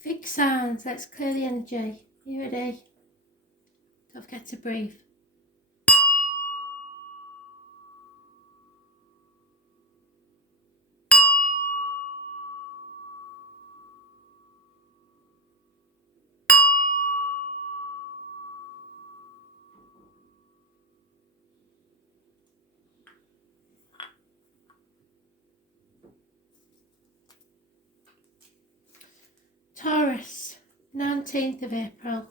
Fixed signs, let's clear the energy. You ready? Don't forget to breathe. Taurus, 19th of April,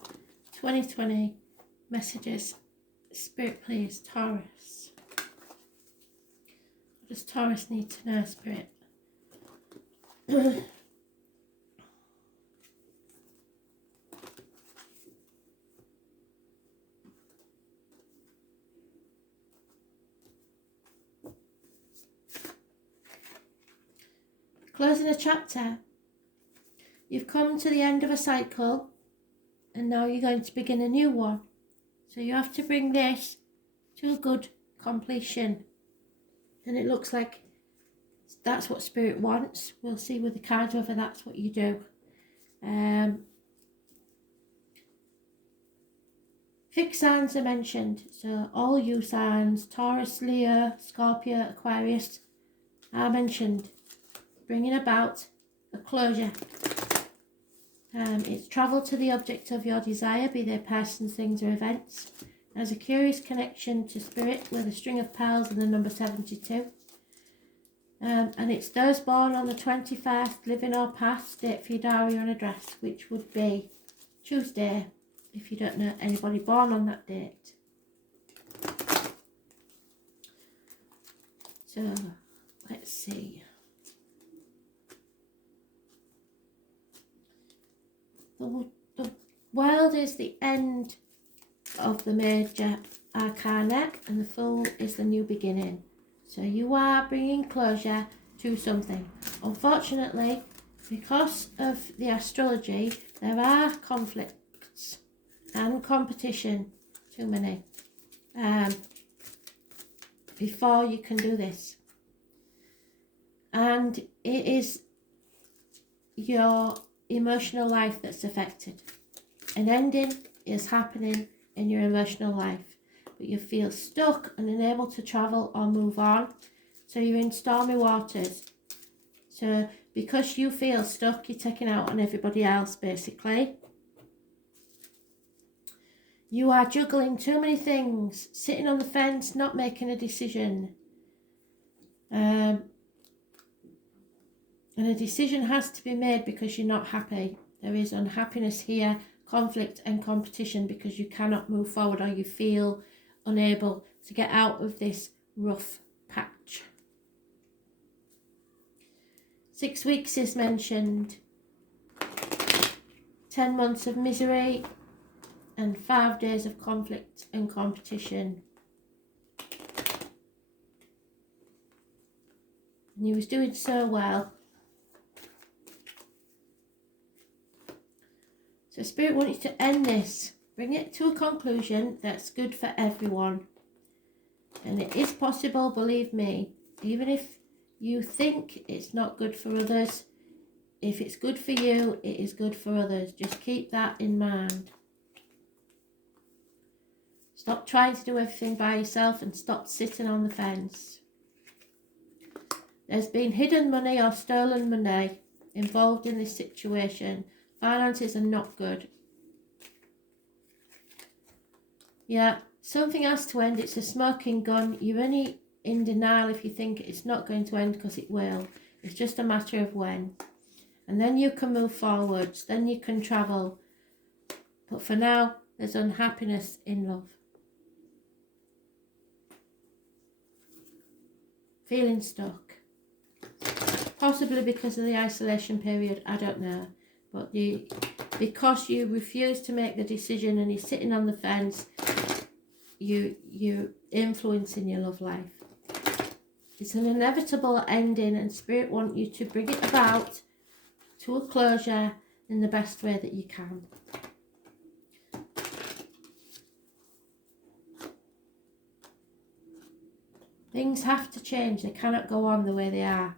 2020. Messages. Spirit, please. Taurus. What does Taurus need to know, Spirit? Closing a chapter. You've come to the end of a cycle and now you're going to begin a new one. So you have to bring this to a good completion. And it looks like that's what Spirit wants. We'll see with the cards whether that's what you do. Fixed signs are mentioned. So all you signs, Taurus, Leo, Scorpio, Aquarius, are mentioned. Bringing about a closure. It's travel to the object of your desire, be they persons, things or events. There's a curious connection to Spirit with a string of pearls and the number 72. And it's those born on the 21st, living or past, date for your diary and address, which would be Tuesday, if you don't know anybody born on that date. So, let's see. The world is the end of the major arcana and the fool is the new beginning. So you are bringing closure to something. Unfortunately, because of the astrology, there are conflicts and competition, too many, before you can do this. And it is your emotional life that's affected. An ending is happening in your emotional life, but you feel stuck and unable to travel or move on, so you're in stormy waters. So because you feel stuck, you're taking out on everybody else, basically. You are juggling too many things, sitting on the fence, not making a decision. And a decision has to be made because you're not happy. There is unhappiness here, conflict and competition because you cannot move forward or you feel unable to get out of this rough patch. 6 weeks is mentioned. 10 months of misery and 5 days of conflict and competition. And he was doing so well. So Spirit wants you to end this, bring it to a conclusion that's good for everyone. And it is possible, believe me, even if you think it's not good for others, if it's good for you, it is good for others. Just keep that in mind. Stop trying to do everything by yourself and stop sitting on the fence. There's been hidden money or stolen money involved in this situation. Finances are not good. Yeah, something has to end. It's a smoking gun. You're only in denial if you think it's not going to end, because it will. It's just a matter of when. And then you can move forwards. Then you can travel. But for now, there's unhappiness in love. Feeling stuck. Possibly because of the isolation period, I don't know. But because you refuse to make the decision and you're sitting on the fence, you're influencing your love life. It's an inevitable ending, and Spirit want you to bring it about to a closure in the best way that you can. Things have to change. They cannot go on the way they are.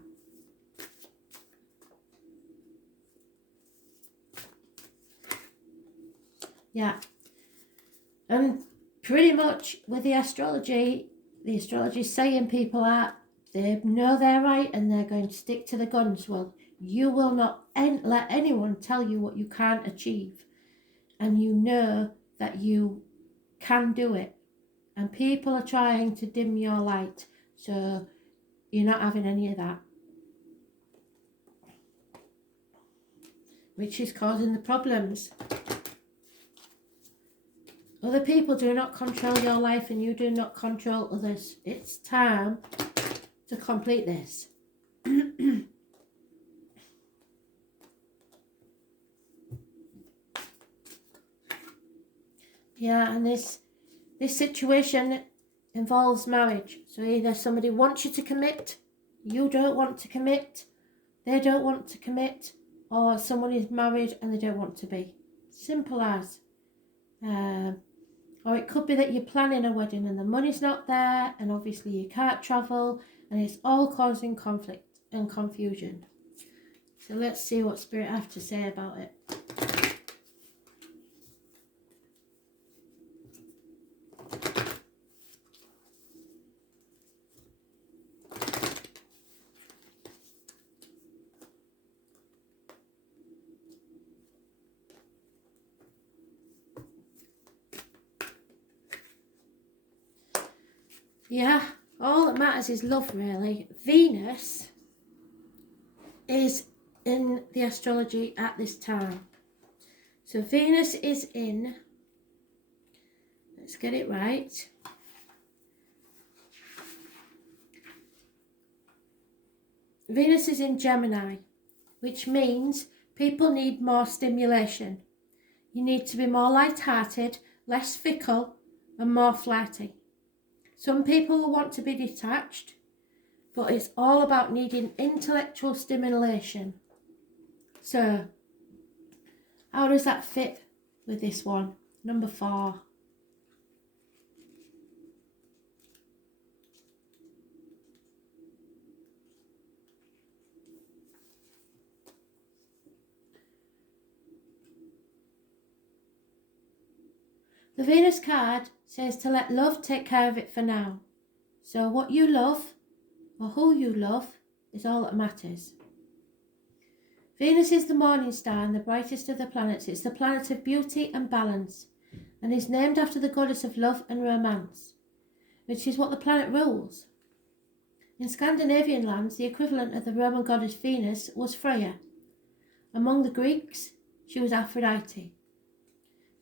Yeah. And pretty much with the astrology is saying people are, they know they're right and they're going to stick to the guns. Well, you will not let anyone tell you what you can't achieve. And you know that you can do it. And people are trying to dim your light. So you're not having any of that. Which is causing the problems. Other people do not control your life and you do not control others. It's time to complete this. Yeah, and this situation involves marriage. So either somebody wants you to commit, you don't want to commit, they don't want to commit, or someone is married and they don't want to be. Simple as. Or it could be that you're planning a wedding and the money's not there and obviously you can't travel and it's all causing conflict and confusion. So let's see what Spirit have to say about it. Yeah, all that matters is love, really. Venus is in the astrology at this time. So Venus is in, let's get it right. Venus is in Gemini, which means people need more stimulation. You need to be more light-hearted, less fickle, and more flirty. Some people will want to be detached, but it's all about needing intellectual stimulation. So, how does that fit with this one? Number 4. The Venus card says to let love take care of it for now. So what you love, or who you love, is all that matters. Venus is the morning star and the brightest of the planets. It's the planet of beauty and balance, and is named after the goddess of love and romance, which is what the planet rules. In Scandinavian lands, the equivalent of the Roman goddess Venus was Freya. Among the Greeks, she was Aphrodite.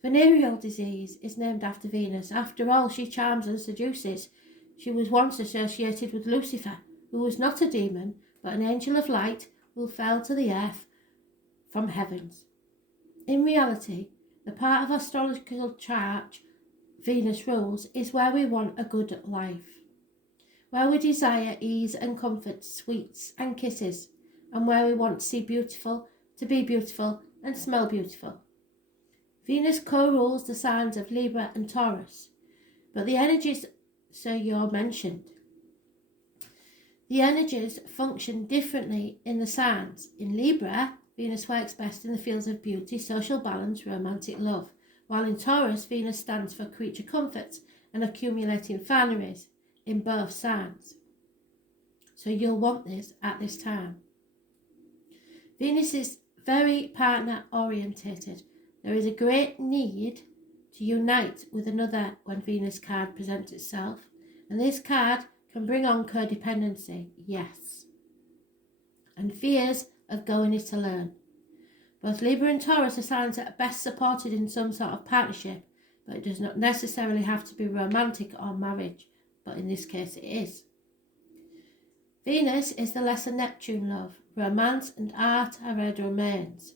Venereal disease is named after Venus. After all, she charms and seduces. She was once associated with Lucifer, who was not a demon, but an angel of light who fell to the earth from heavens. In reality, the part of astrological chart Venus rules is where we want a good life, where we desire ease and comfort, sweets and kisses, and where we want to see beautiful, to be beautiful, and smell beautiful. Venus co-rules the signs of Libra and Taurus, but the energies, so you're mentioned. The energies function differently in the signs. In Libra, Venus works best in the fields of beauty, social balance, romantic love, while in Taurus, Venus stands for creature comforts and accumulating fineries in both signs. So you'll want this at this time. Venus is very partner orientated. There is a great need to unite with another when Venus card presents itself, and this card can bring on codependency, yes, and fears of going it alone. Both Libra and Taurus are signs that are best supported in some sort of partnership, but it does not necessarily have to be romantic or marriage, but in this case it is. Venus is the lesser Neptune love. Romance and art are her domains.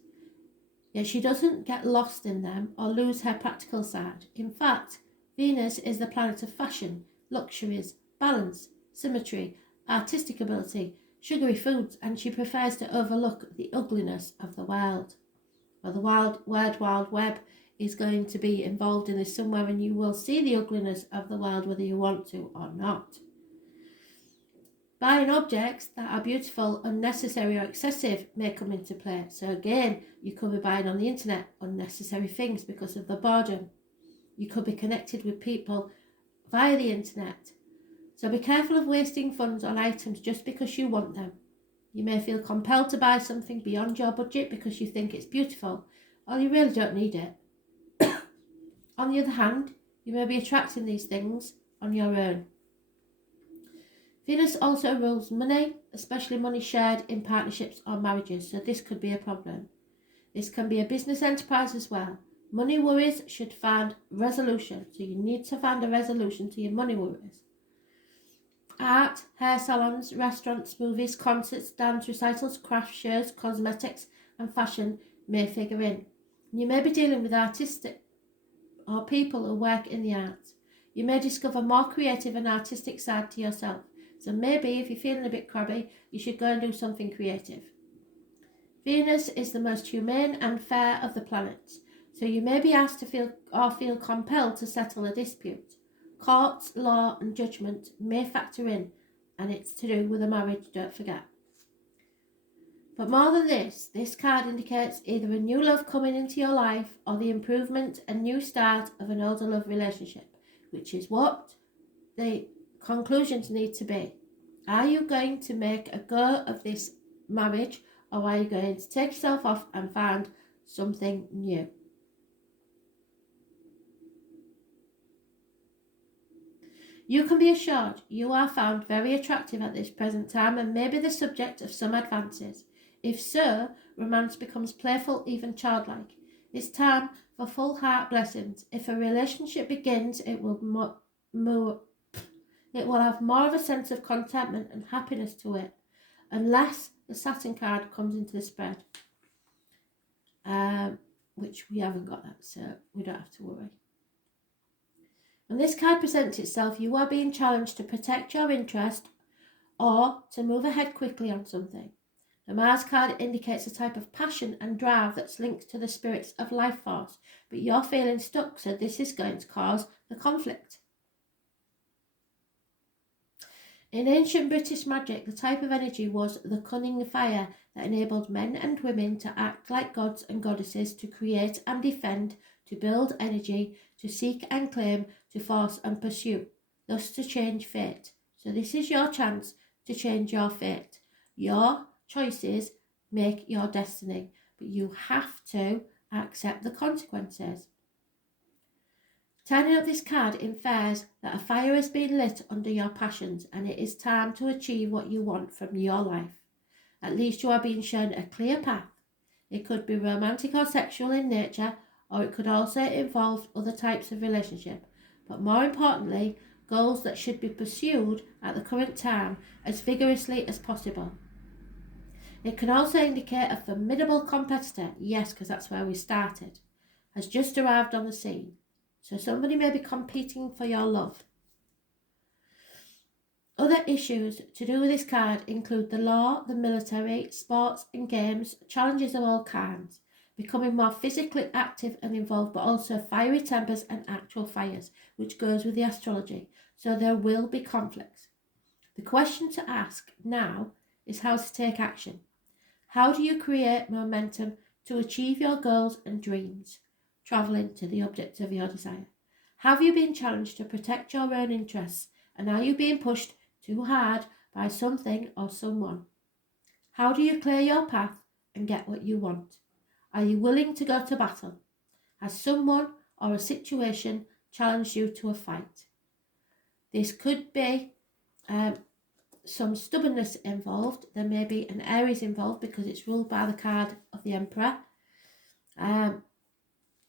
Yet she doesn't get lost in them or lose her practical side. In fact, Venus is the planet of fashion, luxuries, balance, symmetry, artistic ability, sugary foods, and she prefers to overlook the ugliness of the world. Well, the wild web is going to be involved in this somewhere, and you will see the ugliness of the world whether you want to or not. Buying objects that are beautiful, unnecessary or excessive may come into play. So again, you could be buying on the internet unnecessary things because of the boredom. You could be connected with people via the internet. So be careful of wasting funds on items just because you want them. You may feel compelled to buy something beyond your budget because you think it's beautiful, or you really don't need it. On the other hand, you may be attracting these things on your own. Venus also rules money, especially money shared in partnerships or marriages, so this could be a problem. This can be a business enterprise as well. Money worries should find resolution, so you need to find a resolution to your money worries. Art, hair salons, restaurants, movies, concerts, dance recitals, craft shows, cosmetics and fashion may figure in. You may be dealing with artistic or people who work in the arts. You may discover more creative and artistic side to yourself. So maybe if you're feeling a bit crabby, you should go and do something creative. Venus is the most humane and fair of the planets, so you may be asked to feel compelled to settle a dispute. Courts, law and judgment may factor in, and it's to do with a marriage, don't forget. But more than this card indicates either a new love coming into your life or the improvement and new start of an older love relationship, which is what the conclusions need to be. Are you going to make a go of this marriage, or are you going to take yourself off and find something new? You can be assured you are found very attractive at this present time and may be the subject of some advances. If so, romance becomes playful, even childlike. It's time for full heart blessings. If a relationship begins, it will have more of a sense of contentment and happiness to it, unless the Saturn card comes into the spread, which we haven't got that, so we don't have to worry. When this card presents itself, you are being challenged to protect your interest or to move ahead quickly on something. The Mars card indicates a type of passion and drive that's linked to the spirits of life force, but you're feeling stuck, so this is going to cause the conflict. In ancient British magic, the type of energy was the cunning fire that enabled men and women to act like gods and goddesses, to create and defend, to build energy, to seek and claim, to force and pursue, thus to change fate. So this is your chance to change your fate. Your choices make your destiny, but you have to accept the consequences. Turning up this card infers that a fire has been lit under your passions and it is time to achieve what you want from your life. At least you are being shown a clear path. It could be romantic or sexual in nature, or it could also involve other types of relationship. But more importantly, goals that should be pursued at the current time as vigorously as possible. It can also indicate a formidable competitor, yes, because that's where we started, has just arrived on the scene. So somebody may be competing for your love. Other issues to do with this card include the law, the military, sports and games, challenges of all kinds, becoming more physically active and involved, but also fiery tempers and actual fires, which goes with the astrology. So there will be conflicts. The question to ask now is how to take action. How do you create momentum to achieve your goals and dreams? Travelling to the object of your desire. Have you been challenged to protect your own interests, and are you being pushed too hard by something or someone? How do you clear your path and get what you want? Are you willing to go to battle? Has someone or a situation challenged you to a fight? This could be some stubbornness involved. There may be an Aries involved because it's ruled by the card of the Emperor.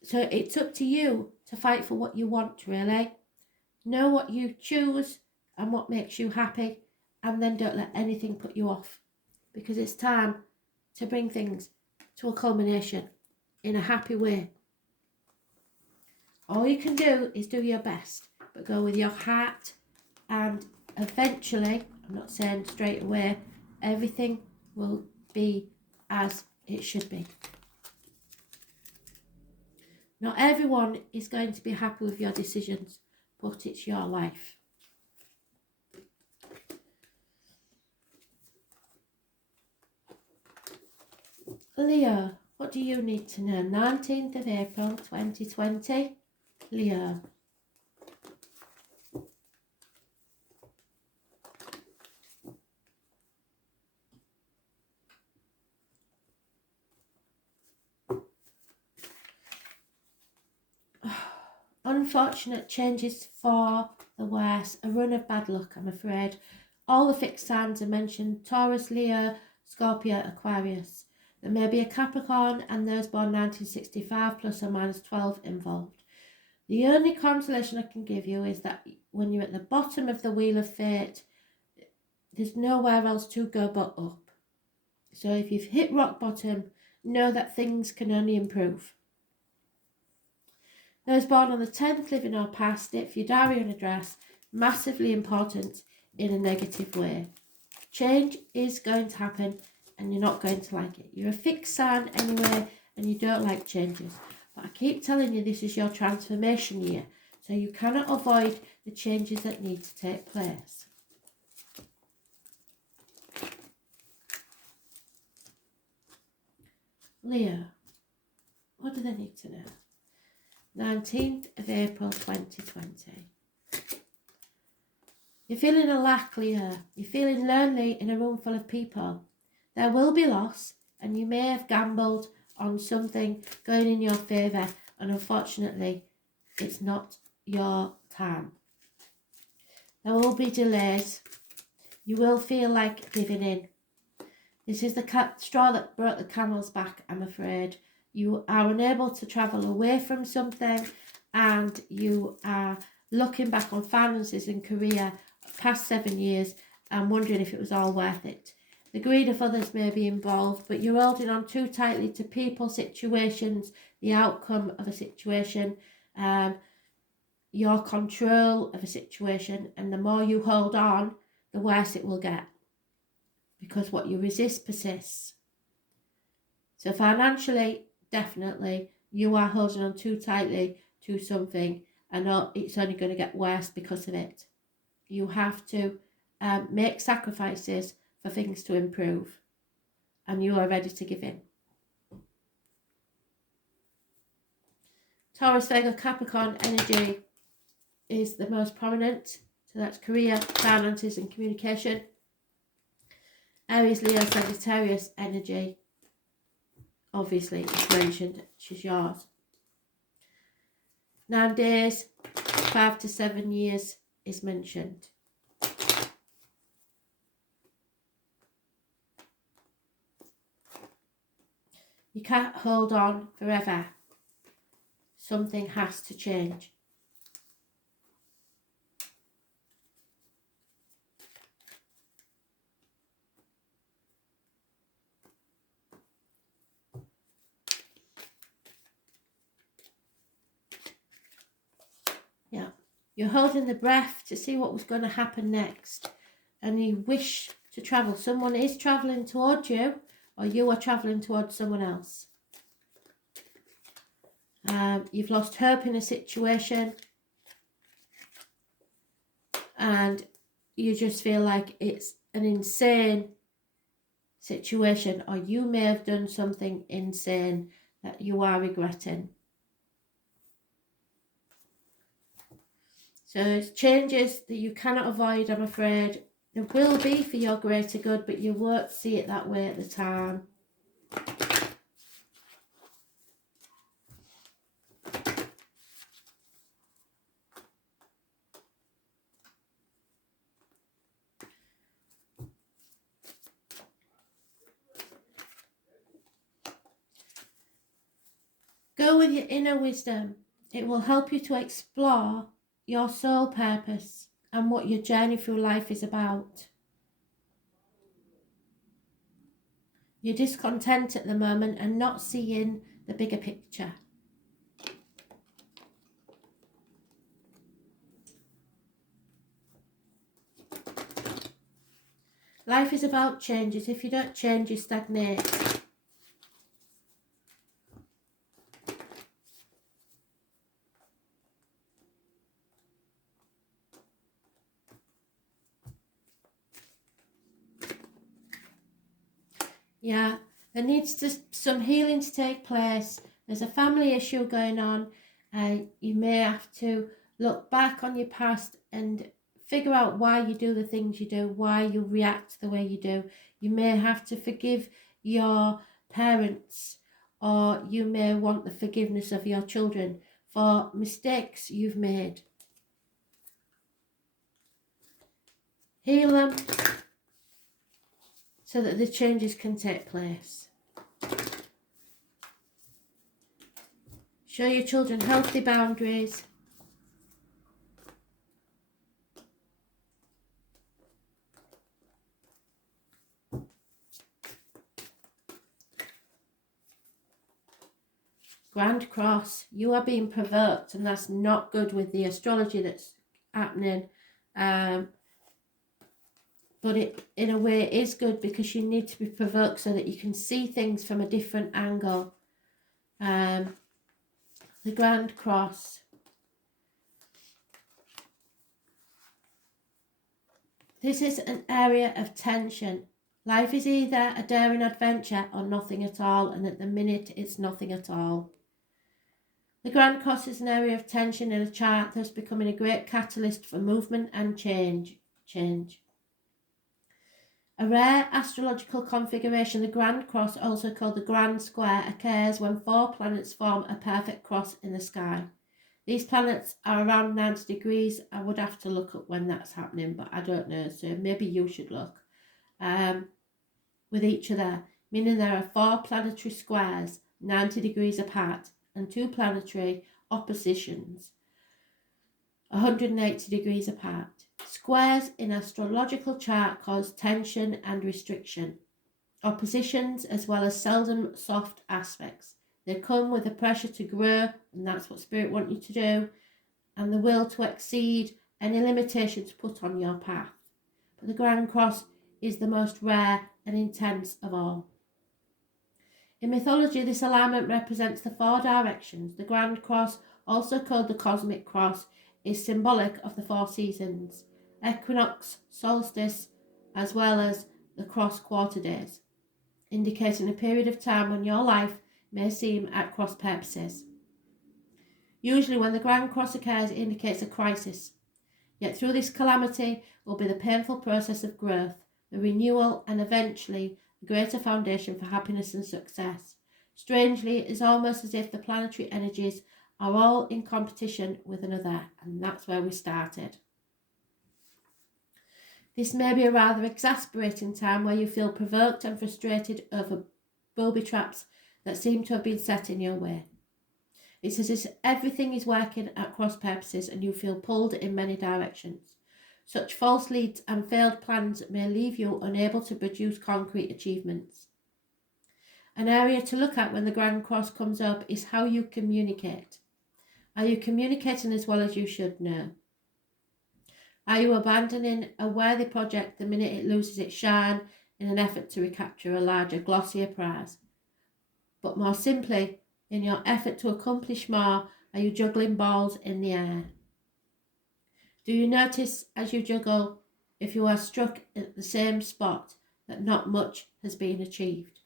So it's up to you to fight for what you want, really. Know what you choose and what makes you happy, and then don't let anything put you off, because it's time to bring things to a culmination in a happy way. All you can do is do your best, but go with your heart, and eventually, I'm not saying straight away, everything will be as it should be. Not everyone is going to be happy with your decisions, but it's your life. Leo, what do you need to know? 19th of April 2020. Leo. Unfortunate changes for the worse. A run of bad luck, I'm afraid. All the fixed signs are mentioned: Taurus, Leo, Scorpio, Aquarius. There may be a Capricorn and those born 1965 plus or minus 12 involved. The only consolation I can give you is that when you're at the bottom of the wheel of fate, there's nowhere else to go but up. So if you've hit rock bottom, know that things can only improve. Those born on the 10th, living or past it, for your diary and address, massively important in a negative way. Change is going to happen and you're not going to like it. You're a fixed sign anyway and you don't like changes. But I keep telling you this is your transformation year, so you cannot avoid the changes that need to take place. Leo, what do they need to know? 19th of April 2020. You're feeling a lack, Leo. You're feeling lonely in a room full of people. There will be loss and you may have gambled on something going in your favour and unfortunately it's not your time. There will be delays. You will feel like giving in. This is the straw that broke the camel's back, I'm afraid. You are unable to travel away from something and you are looking back on finances and career past 7 years and wondering if it was all worth it. The greed of others may be involved, but you're holding on too tightly to people, situations, the outcome of a situation, your control of a situation, and the more you hold on, the worse it will get. Because what you resist persists. So financially, definitely, you are holding on too tightly to something and it's only going to get worse because of it. You have to make sacrifices for things to improve and you are ready to give in. Taurus, Virgo, Capricorn energy is the most prominent. So that's career, finances and communication. Aries, Leo, Sagittarius energy. Obviously, it's mentioned, she's yours. 9 days, 5 to 7 years is mentioned. You can't hold on forever. Something has to change. Yeah, you're holding the breath to see what was going to happen next. And you wish to travel. Someone is travelling towards you or you are travelling towards someone else. You've lost hope in a situation and you just feel like it's an insane situation, or you may have done something insane that you are regretting. So it's changes that you cannot avoid, I'm afraid. There will be for your greater good, but you won't see it that way at the time. Go with your inner wisdom. It will help you to explore your soul purpose and what your journey through life is about. You're discontent at the moment and not seeing the bigger picture. Life is about changes. If you don't change, you stagnate. Yeah, There needs some healing to take place. There's a family issue going on. You may have to look back on your past and figure out why you do the things you do, why you react the way you do. You may have to forgive your parents, or you may want the forgiveness of your children for mistakes you've made. Heal them so that the changes can take place. Show your children healthy boundaries. Grand Cross, you are being provoked, and that's not good with the astrology that's happening. But it, in a way, is good because you need to be provoked so that you can see things from a different angle. The Grand Cross. This is an area of tension. Life is either a daring adventure or nothing at all, and at the minute it's nothing at all. The Grand Cross is an area of tension in a chart that's becoming a great catalyst for movement and change. A rare astrological configuration, the Grand Cross, also called the Grand Square, occurs when 4 planets form a perfect cross in the sky. These planets are around 90 degrees. I would have to look up when that's happening, but I don't know, so maybe you should look. With each other, meaning there are 4 planetary squares 90 degrees apart and 2 planetary oppositions 180 degrees apart. Squares in astrological chart cause tension and restriction. Oppositions as well as seldom soft aspects. They come with the pressure to grow, and that's what Spirit want you to do, and the will to exceed any limitations put on your path. But the Grand Cross is the most rare and intense of all. In mythology, this alignment represents the 4 directions. The Grand Cross, also called the Cosmic Cross, is symbolic of the 4 seasons, equinox, solstice, as well as the cross quarter days, indicating a period of time when your life may seem at cross purposes. Usually when the Grand Cross occurs, it indicates a crisis. Yet through this calamity will be the painful process of growth, the renewal, and eventually a greater foundation for happiness and success. Strangely, it is almost as if the planetary energies are all in competition with another, and that's where we started. This may be a rather exasperating time where you feel provoked and frustrated over booby traps that seem to have been set in your way. It's as if everything is working at cross purposes and you feel pulled in many directions. Such false leads and failed plans may leave you unable to produce concrete achievements. An area to look at when the Grand Cross comes up is how you communicate. Are you communicating as well as you should know? Are you abandoning a worthy project the minute it loses its shine in an effort to recapture a larger, glossier prize? But more simply, in your effort to accomplish more, are you juggling balls in the air? Do you notice as you juggle if you are struck at the same spot that not much has been achieved?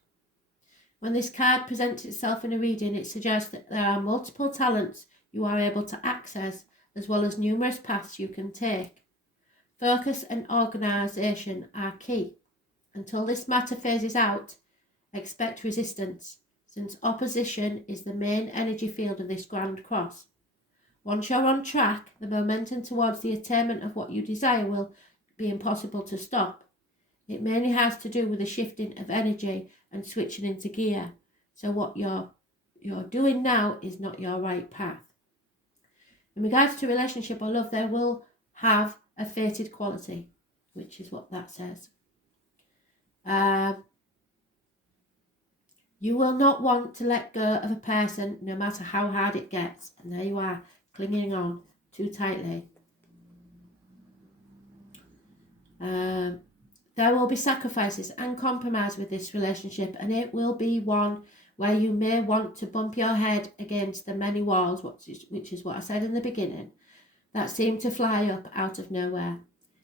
When this card presents itself in a reading, it suggests that there are multiple talents you are able to access as well as numerous paths you can take. Focus and organisation are key. Until this matter phases out, expect resistance, since opposition is the main energy field of this Grand Cross. Once you're on track, the momentum towards the attainment of what you desire will be impossible to stop. It mainly has to do with the shifting of energy and switching into gear. So what you're doing now is not your right path. In regards to relationship or love, they will have a fated quality, which is what that says. You will not want to let go of a person no matter how hard it gets. And there you are, clinging on too tightly. There will be sacrifices and compromise with this relationship, and it will be one where you may want to bump your head against the many walls, which is what I said in the beginning, that seem to fly up out of nowhere.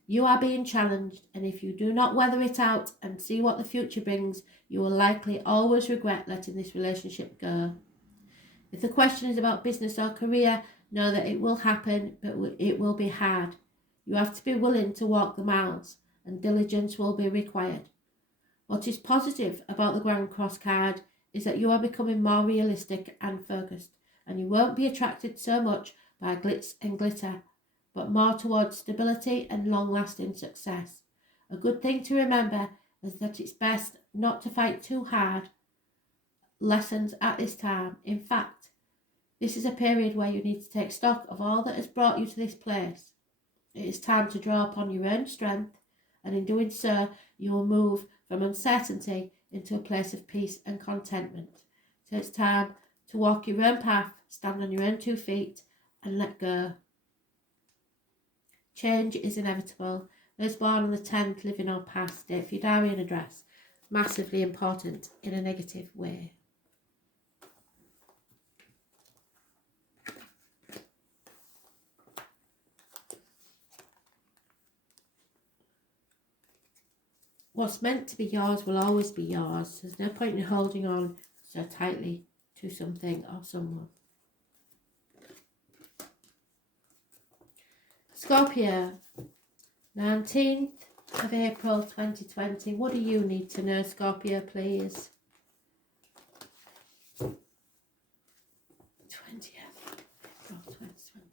You are being challenged, and if you do not weather it out and see what the future brings, you will likely always regret letting this relationship go. If the question is about business or career, know that it will happen, but it will be hard. You have to be willing to walk the miles, and diligence will be required. What is positive about the Grand Cross card is that you are becoming more realistic and focused, and you won't be attracted so much by glitz and glitter, but more towards stability and long-lasting success. A good thing to remember is that it's best not to fight too hard lessons at this time. In fact, this is a period where you need to take stock of all that has brought you to this place. It is time to draw upon your own strength, and in doing so, you will move from uncertainty into a place of peace and contentment. So it's time to walk your own path, stand on your own 2 feet, and let go. Change is inevitable. Those born on the 10th, living or past, date for your diary and address. Massively important in a negative way. What's meant to be yours will always be yours. There's no point in holding on so tightly to something or someone. Scorpio, 19th of April 2020. What do you need to know, Scorpio, please? 20th April 2020.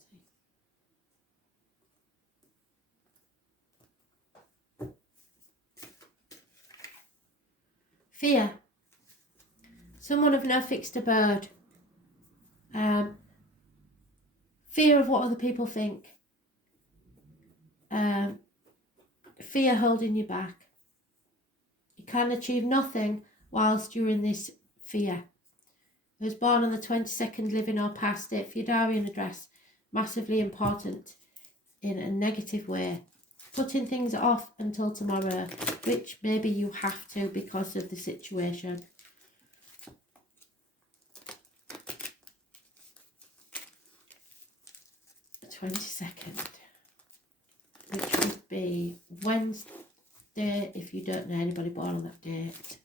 Fear. Someone of no fixed abode. Fear of what other people think. Fear holding you back. You can achieve nothing whilst you're in this fear. I was born on the 22nd, living or past it. For your diary and address, massively important in a negative way. Putting things off until tomorrow, which maybe you have to because of the situation. The 22nd, which would be Wednesday if you don't know anybody born on that date.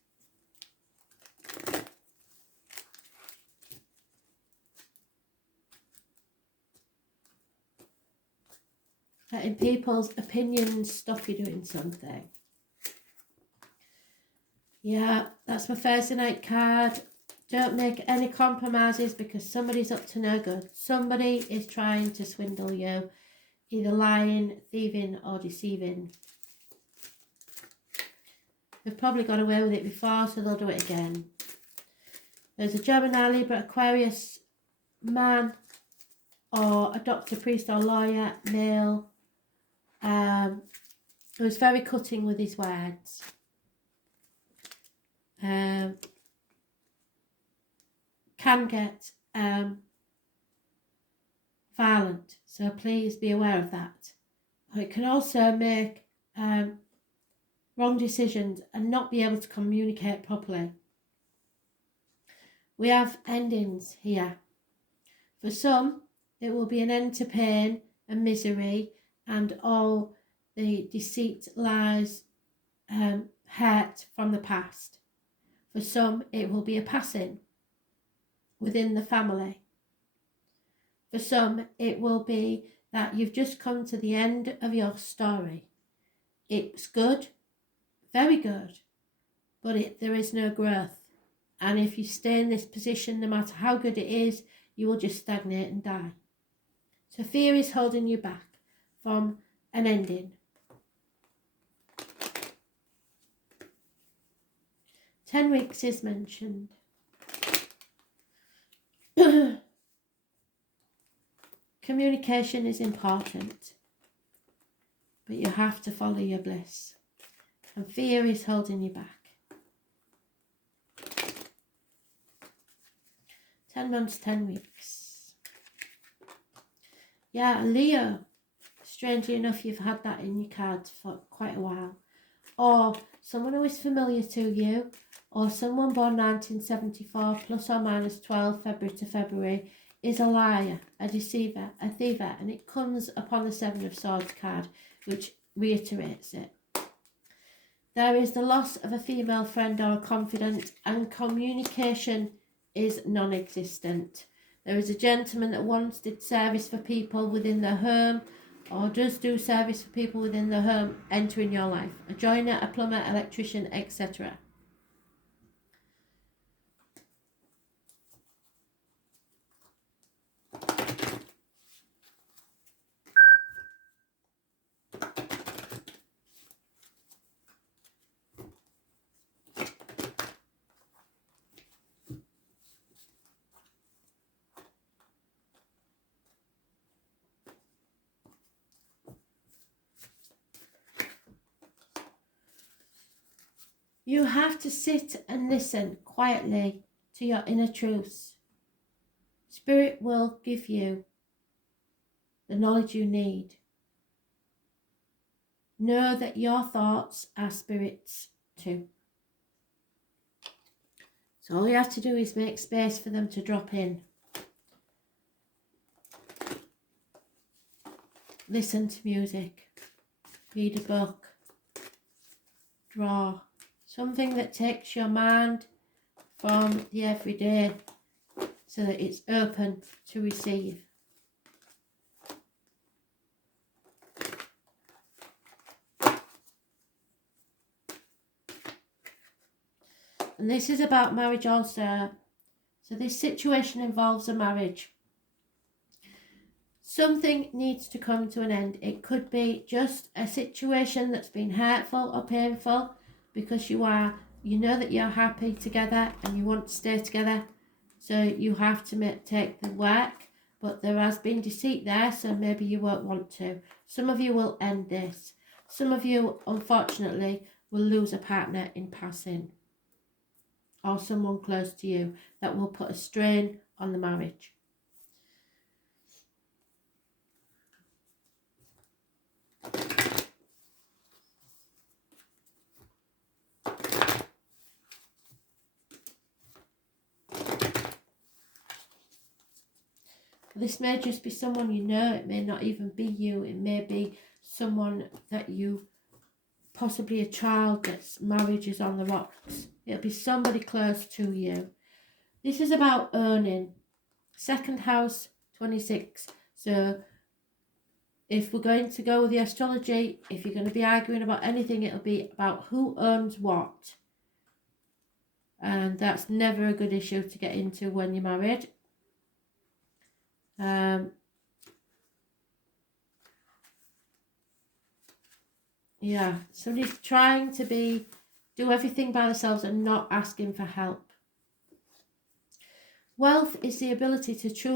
Letting people's opinions stop you doing something. Yeah, that's my Thursday night card. Don't make any compromises because somebody's up to no good. Somebody is trying to swindle you, either lying, thieving or deceiving. They've probably got away with it before, so they'll do it again. There's a Gemini, Libra, Aquarius man or a doctor, priest or lawyer, male, who's very cutting with his words. Can get violent, so please be aware of that. It can also make wrong decisions and not be able to communicate properly. We have endings here. For some, it will be an end to pain and misery and all the deceit, lies, hurt from the past. For some, it will be a passing within the family. For some, it will be that you've just come to the end of your story. It's good, very good, but there is no growth. And if you stay in this position, no matter how good it is, you will just stagnate and die. So fear is holding you back from an ending. 10 weeks is mentioned. Communication is important, but you have to follow your bliss. And fear is holding you back. 10 months, 10 weeks. Yeah, Leo. Strangely enough, you've had that in your cards for quite a while. Or someone who is familiar to you, or someone born 1974 plus or minus 12 February to February is a liar, a deceiver, a thiever, and it comes upon the Seven of Swords card, which reiterates it. There is the loss of a female friend or a confidant, and communication is non-existent. There is a gentleman that once did service for people within the home, or does do service for people within the home, entering your life. A joiner, a plumber, electrician, etc. You have to sit and listen quietly to your inner truths. Spirit will give you the knowledge you need. Know that your thoughts are spirits too. So all you have to do is make space for them to drop in. Listen to music. Read a book. Draw. Something that takes your mind from the everyday so that it's open to receive. And this is about marriage also. So this situation involves a marriage. Something needs to come to an end. It could be just a situation that's been hurtful or painful, because you know that you're happy together and you want to stay together. So you have to take the work, but there has been deceit there, so maybe you won't want to. Some of you will end this. Some of you, unfortunately, will lose a partner in passing, or someone close to you that will put a strain on the marriage. This may just be someone you know. It may not even be you. It may be someone that you, possibly a child that's marriage is on the rocks. It'll be somebody close to you. This is about owning. Second house, 26. So if we're going to go with the astrology, if you're going to be arguing about anything, it'll be about who owns what. And that's never a good issue to get into when you're married. Yeah, somebody's trying to do everything by themselves and not asking for help. Wealth is the ability to truly